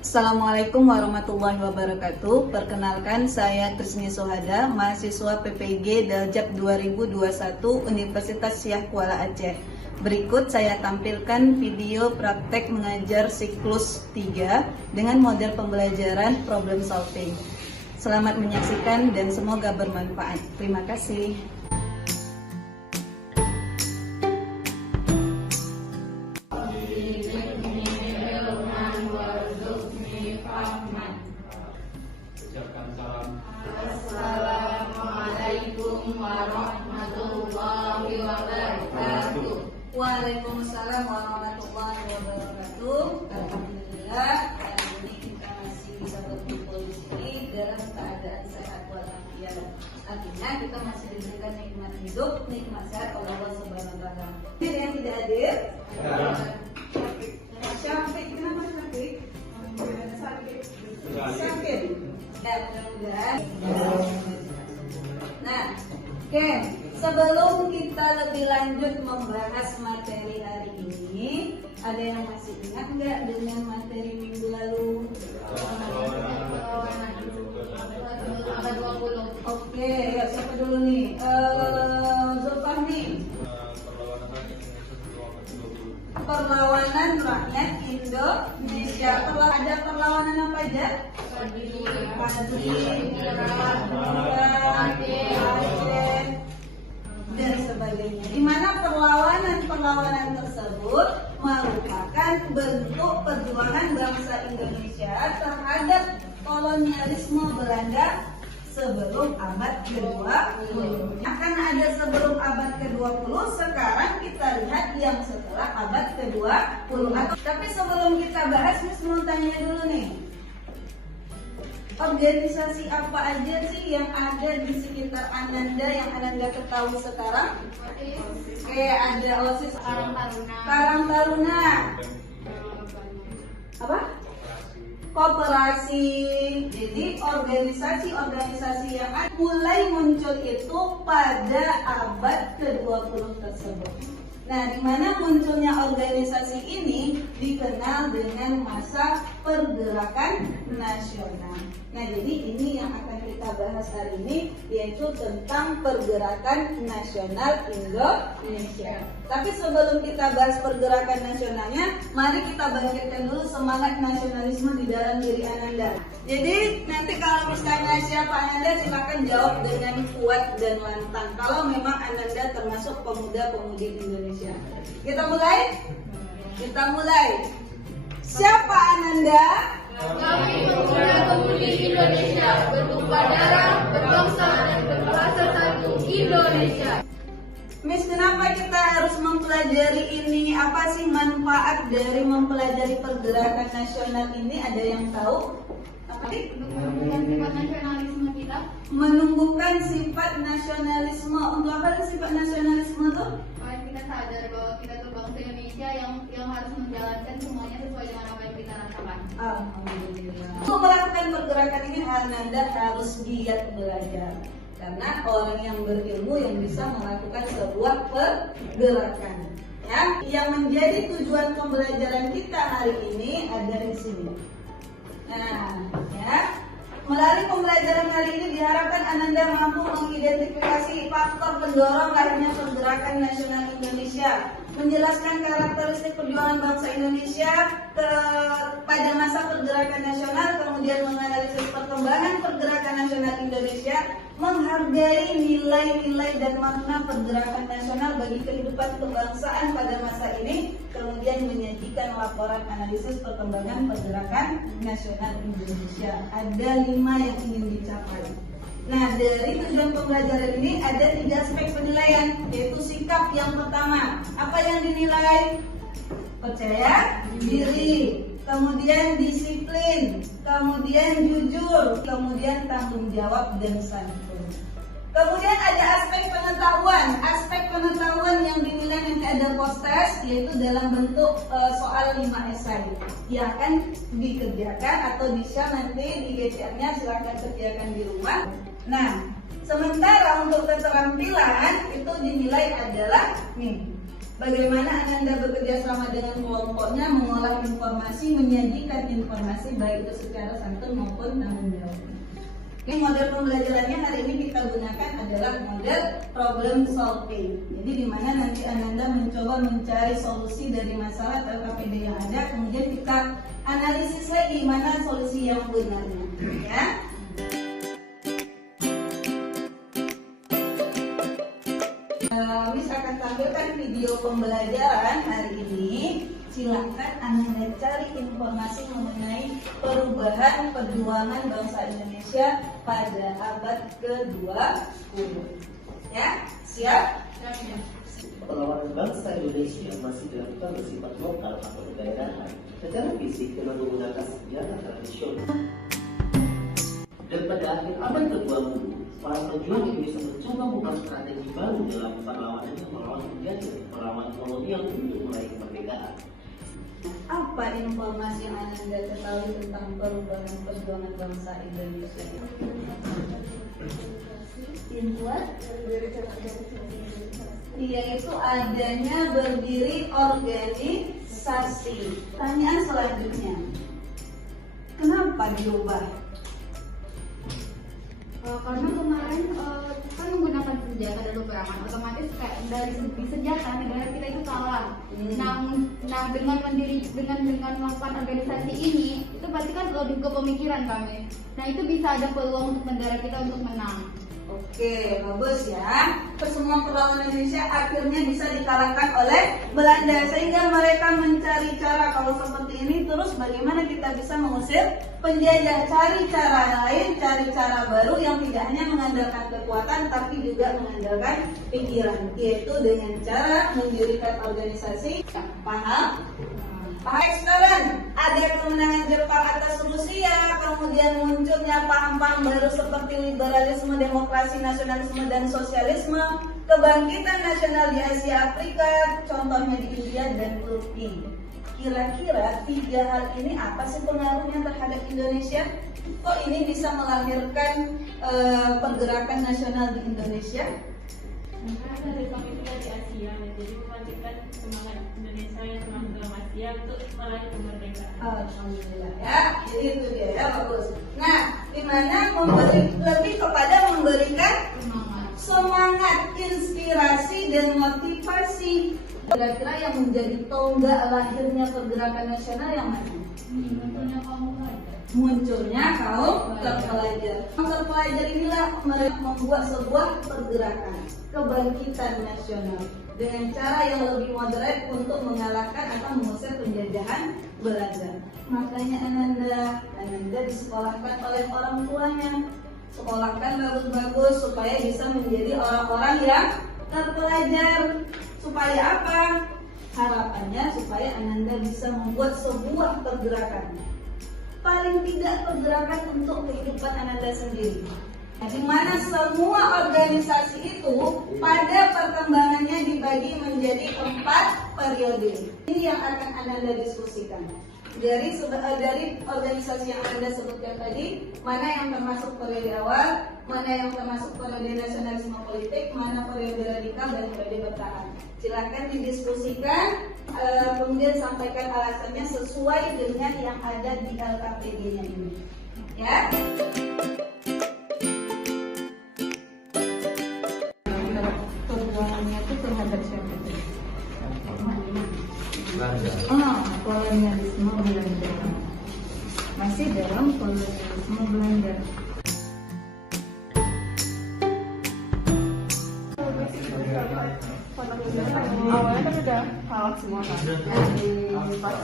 Assalamualaikum warahmatullahi wabarakatuh. Perkenalkan, saya Trisni Sohada, mahasiswa PPG Daljab 2021 Universitas Syah Kuala Aceh. Berikut saya tampilkan video praktek mengajar siklus 3 dengan model pembelajaran problem solving. Selamat menyaksikan dan semoga bermanfaat. Terima kasih. Assalamualaikum warahmatullahi wabarakatuh. Waalaikumsalam warahmatullahi wabarakatuh. Alhamdulillah, hari ini kita masih bisa berkumpul di sini dalam keadaan sehat walafiat. Artinya kita masih diberikan nikmat hidup, nikmat sehat oleh Allah Subhanahu wa taala. Hadir yang tidak hadir? Syafiq, kenapa Syafiq? Sakit. Ya, mudah-mudahan. Nah, oke. Sebelum kita lebih lanjut membahas materi hari ini, ada yang masih ingat nggak dengan materi minggu lalu? Abad 20. Oke, ya siapa dulu nih? Zulfahmi. Perlawanan rakyat Indonesia. Ada perlawanan apa aja? Aceh, dan sebagainya. Di mana perlawanan tersebut merupakan bentuk perjuangan bangsa Indonesia terhadap kolonialisme Belanda sebelum abad ke-20. Akan ada sebelum abad ke-20, sekarang kita lihat yang setelah abad ke-20. Tapi sebelum kita bahas, Miss mau tanya dulu nih. Organisasi apa aja sih yang ada di sekitar Ananda yang Ananda ketahui sekarang? Oke, ada OSIS Karang Taruna. Apa? Koperasi. Jadi organisasi-organisasi yang mulai muncul itu pada abad ke-20 tersebut. Nah, di mana munculnya organisasi ini dikenal dengan masa pergerakan nasional. Nah, jadi ini yang akan kita bahas hari ini, yaitu tentang pergerakan nasional Indonesia. Tapi sebelum kita bahas pergerakan nasionalnya, mari kita bangkitkan dulu semangat nasionalisme di dalam diri Ananda. Jadi nanti kalau misalnya siapa Ananda, silakan jawab dengan kuat dan lantang. Kalau memang Ananda termasuk pemuda-pemudi Indonesia. Kita mulai? Siapa Ananda? Kami pemuda-pemudi Indonesia, bertumpah darah, berbangsa dan berbahasa satu Indonesia. Miss, kenapa kita harus mempelajari ini? Apa sih manfaat dari mempelajari pergerakan nasional ini? Ada yang tahu? Apa sih? Menumbuhkan sifat nasionalisme kita. Menumbuhkan sifat nasionalisme. Untuk apa sih sifat nasionalisme tuh? Supaya kita sadar bahwa kita tuh bangsa Indonesia yang harus menjalankan semuanya sesuai dengan apa yang kita rasakan. Alhamdulillah. Untuk melakukan pergerakan ini, Ananda harus giat belajar. Karena orang yang berilmu yang bisa melakukan sebuah pergerakan. Ya, yang menjadi tujuan pembelajaran kita hari ini ada di sini. Nah, ya, melalui pembelajaran hari ini diharapkan Ananda mampu mengidentifikasi faktor pendorong lahirnya pergerakan nasional Indonesia, menjelaskan karakteristik perjuangan bangsa Indonesia pada masa pergerakan nasional, kemudian menganalisis perkembangan pergerakan nasional Indonesia, menghargai nilai-nilai dan makna pergerakan nasional bagi kehidupan kebangsaan pada masa ini, kemudian menyajikan laporan analisis perkembangan pergerakan nasional Indonesia. Ada 5 yang ingin dicapai. Nah, dari tujuan pembelajaran ini ada 3 aspek penilaian, yaitu sikap yang pertama. Apa yang dinilai? Percaya diri, kemudian disiplin, kemudian jujur, kemudian tanggung jawab dan santun. Kemudian ada aspek pengetahuan yang dinilai nanti ada post-test, yaitu dalam bentuk soal 5 esai yang akan dikerjakan atau bisa nanti di GCR-nya, silahkan kerjakan di rumah. Nah, sementara untuk keterampilan itu dinilai adalah nih Bagaimana Ananda bekerja sama dengan kelompoknya, mengolah informasi, menyajikan informasi baik itu secara santun maupun tanggung jawab. Ini model pembelajarannya hari ini kita gunakan adalah model problem solving. Jadi di mana nanti Ananda mencoba mencari solusi dari masalah atau KPD yang ada, kemudian kita analisis lagi mana solusi yang benarnya. Ya. Miss akan tampilkan video pembelajaran hari ini. Silakan Ananda cari informasi mengenai perubahan perjuangan bangsa Indonesia pada abad ke-20. Ya, siap? Perlawanan bangsa Indonesia masih dilakukan bersifat lokal atau kedaerahan. Secara fisik dengan menggunakan senjata tradisional. Dan pada akhir abad ke-20, para pejuang Indonesia mencoba membuat strategi baru dalam perlawanannya melawan penjajah, perlawanan kolonial untuk meraih kemerdekaan. Apa informasi yang Anda ketahui tentang perubahan perjuangan bangsa Indonesia? Yaitu adanya berdiri organisasi. Pertanyaan selanjutnya, kenapa diubah? Karena kemarin kan menggunakan senjata dan peperangan, otomatis kayak dari segi senjata negara kita itu kalah. Nah dengan melakukan organisasi ini itu berarti kan lebih ke pemikiran kami. Nah itu bisa ada peluang untuk negara kita untuk menang. Oke, bagus ya. Semua perlawanan Indonesia akhirnya bisa dikalahkan oleh Belanda, sehingga mereka mencari cara kalau seperti ini terus bagaimana kita bisa mengusir penjajah, cari cara lain, cari cara baru yang tidak hanya mengandalkan kekuatan tapi juga mengandalkan pikiran, yaitu dengan cara mendirikan organisasi. Paham? Ekstern, ada kemenangan Jepang atas Rusia, kemudian munculnya paham-paham baru seperti liberalisme, demokrasi, nasionalisme, dan sosialisme, kebangkitan nasional di Asia Afrika, contohnya di India dan Turki. Kira-kira tiga hal ini apa sih pengaruhnya terhadap Indonesia? Kok ini bisa melahirkan pergerakan nasional di Indonesia? Karena Jepang itu dari Asia, jadi membangkitkan semangat Indonesia yang telah dalam Asia untuk meraih kemerdekaan. Alhamdulillah ya, jadi itu dia ya, bagus. Nah, dimana lebih kepada memberikan semangat, inspirasi dan motivasi. Kira-kira yang menjadi tonggak lahirnya pergerakan nasional yang mana? Munculnya kaum terpelajar. Kaum terpelajar inilah mereka membuat sebuah pergerakan kebangkitan nasional dengan cara yang lebih moderat untuk mengalahkan atau mengusir penjajahan Belanda. Makanya Ananda disekolahkan oleh orang tuanya, sekolahkan bagus-bagus supaya bisa menjadi orang-orang yang terpelajar. Supaya apa? Harapannya supaya Ananda bisa membuat sebuah pergerakan. Paling tidak pergerakan untuk kehidupan Ananda sendiri. Di mana semua organisasi itu pada perkembangannya dibagi menjadi 4 periode. Ini yang akan Ananda diskusikan. Dari organisasi yang Anda sebutkan tadi, mana yang termasuk periode awal, mana yang termasuk periode nasionalisme politik, mana periode radikal dan periode bertahan. Silakan didiskusikan, kemudian sampaikan alasannya sesuai dengan yang ada di LKPD-nya ini. Ya. Perjuangannya itu terhadap siapa? Kolonialisme Belanda. Masih dalam kolonialisme Belanda. Awalnya kan udah kalah semua kan di pas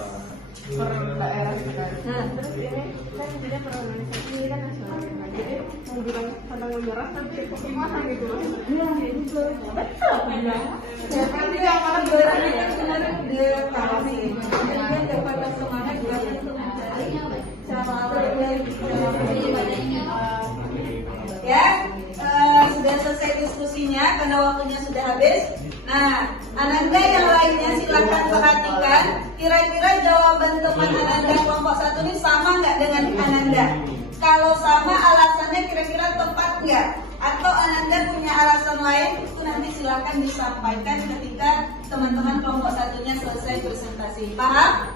per daerah sekarang. Terus ini kan tidak perorganisasi ini kan nasional, jadi mau bilang kadang menyerah tapi gimana gitu loh. Iya, itu betul. Ya kan tidak malah berani Kan sebenarnya dia kalah sih. Jadi dia nggak pada semangat banget untuk mencari cara lain. Ya, sudah selesai diskusinya karena waktunya sudah habis. Nah, Ananda yang lainnya silakan perhatikan. Kira-kira jawaban teman Ananda kelompok 1 ini sama nggak dengan Ananda? Kalau sama, alasannya kira-kira tepat nggak? Atau Ananda punya alasan lain? Itu nanti silakan disampaikan ketika teman-teman kelompok satunya selesai presentasi. Paham?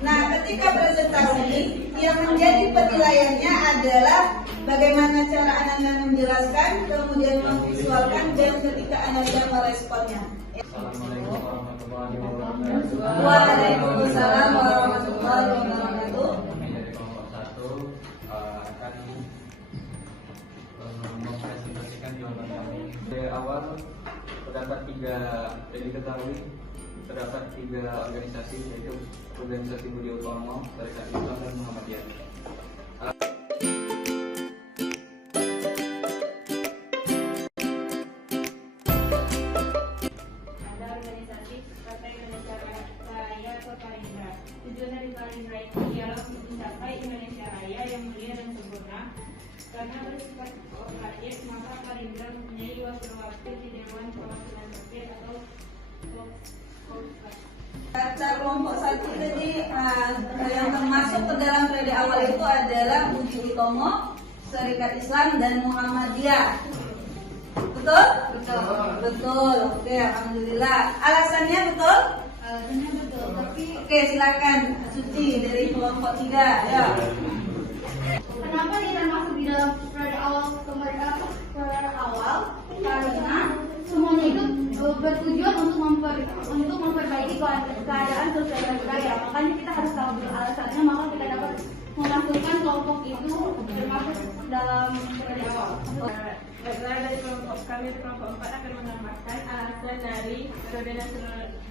Nah, ketika presentasi yang menjadi penilaiannya adalah bagaimana cara Ananda menjelaskan, kemudian memvisualkan, dan ketika Ananda meresponnya. Assalamualaikum warahmatullahi wabarakatuh. Waalaikumsalam warahmatullahi wabarakatuh. Kami dari kelompok 1 akan mempresentasikan jawaban kami. Dari awal terdapat 3 yang diketahui, terdapat 3 organisasi, yaitu Organisasi Budi Utomo, Tarekat Islam, dan Muhammadiyah. Ada organisasi Partai Indonesia Raya atau Parindra. Tujuan dari Parindra itu ialah untuk mencapai Indonesia Raya yang mulia dan sempurna. Karena bersifat kooperatif, maka Parindra mempunyai wakil-wakil di Dewan Perwakilan Rakyat atau Kopassus. Kata kelompok satu tadi yang termasuk ke dalam periode awal itu adalah Budi Utomo, Serikat Islam, dan Muhammadiyah. Betul? Betul. Oke, alhamdulillah. Alasannya betul? Alasannya betul, tapi Oke, silakan Suci dari kelompok 3. Ya. kenapa dia termasuk di dalam periode awal karena semuanya itu bertujuan untuk memperbaiki keadaan sosial budaya. Makanya kita harus tahu dulu alasannya, maka kita dapat memasukkan kelompok itu termasuk dalam periode awal. Baiklah, dari kelompok kami di kelompok 4 akan menambahkan alasan dari periode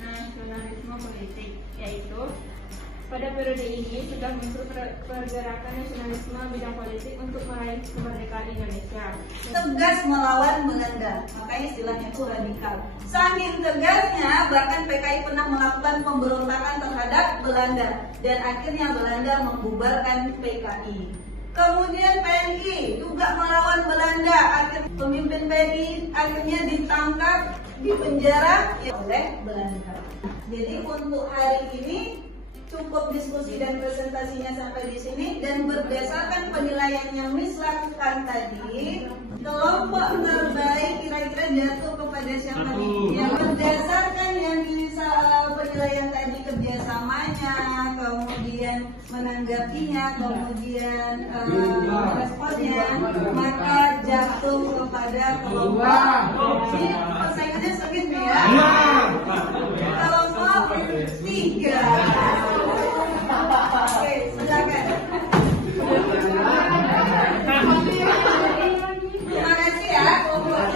nasionalisme politik, yaitu pada periode ini sudah muncul pergerakan nasionalisme bidang politik untuk meraih kemerdekaan Indonesia. Tegas melawan Belanda, makanya istilahnya itu radikal. Saking tegasnya, bahkan PKI pernah melakukan pemberontakan terhadap Belanda, dan akhirnya Belanda membubarkan PKI. Kemudian PNI juga melawan Belanda, akhirnya pemimpin PNI akhirnya ditangkap, dipenjara oleh Belanda. Jadi untuk hari ini cukup diskusi dan presentasinya sampai di sini, dan berdasarkan penilaian yang Miss lakukan tadi, kelompok terbaik kira-kira jatuh kepada siapa nih? Yang berdasarkan yang bisa penilaian tadi, kerjasamanya, kemudian menanggapinya, kemudian responnya, maka jatuh kepada kelompok. Ini persaingannya sengit nih ya. Kelompok 3. Oke, silakan. Terima kasih ya,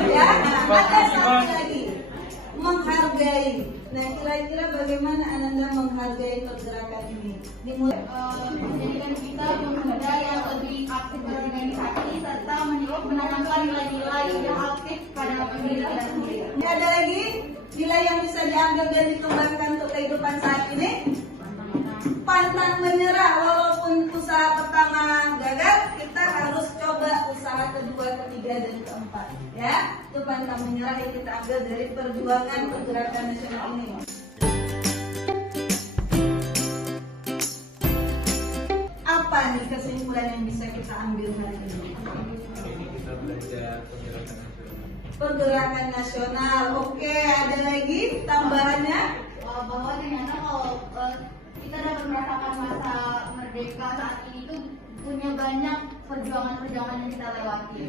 ya. Nah, ada satu lagi, menghargai. Nah, kira-kira bagaimana Ananda menghargai pergerakan ini? Dimulai. Menjadikan kita pemuda yang lebih aktif berorganisasi serta menanamkan nilai-nilai yang aktif pada diri kita sendiri. Ada lagi nilai yang bisa diambil dan dikembangkan untuk kehidupan saat ini? Pantang menyerah. Walaupun usaha pertama gagal, kita harus coba usaha kedua, ketiga, dan keempat. Ya, itu pantang menyerah yang kita ambil dari perjuangan pergerakan nasional ini. Apa nih kesimpulan yang bisa kita ambil hari ini? Ini kita belajar pergerakan nasional. Pergerakan nasional. Oke, ada lagi tambahannya? Bahwa ternyata kalau kita dapat merasakan masa merdeka saat ini tuh punya banyak perjuangan-perjuangan yang kita lewati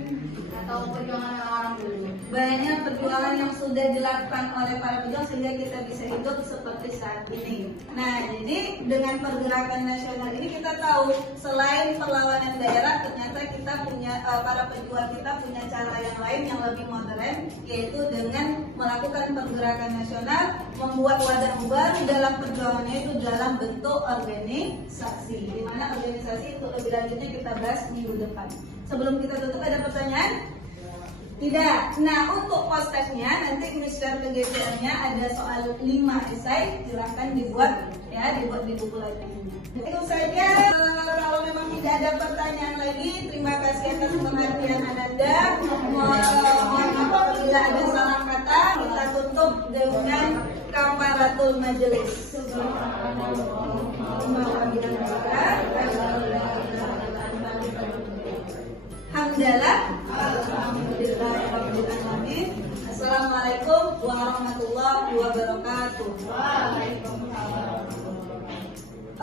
atau perjuangan orang dulu. Banyak perjuangan yang sudah dilakukan oleh para pejuang sehingga kita bisa hidup seperti saat ini. Nah, jadi dengan pergerakan nasional ini kita tahu selain perlawanan daerah, ternyata kita punya para pejuang kita punya cara yang lain yang lebih modern, yaitu dengan melakukan pergerakan nasional, membuat wadah baru dalam perjuangannya itu dalam bentuk organisasi. Di mana organisasi itu lebih lanjutnya kita bahas minggu depan. Sebelum kita tutup, ada pertanyaan? Tidak. Nah, untuk post testnya nanti Miss share ke GPR-nya ada soal 5 esai, silahkan dibuat ya, dibuat di buku lagi. Itu saja. Kalau memang tidak ada pertanyaan lagi, terima kasih atas perhatian Ananda. Mohon maaf apabila ada salah kata. Kita tutup dengan kafaratul majelis.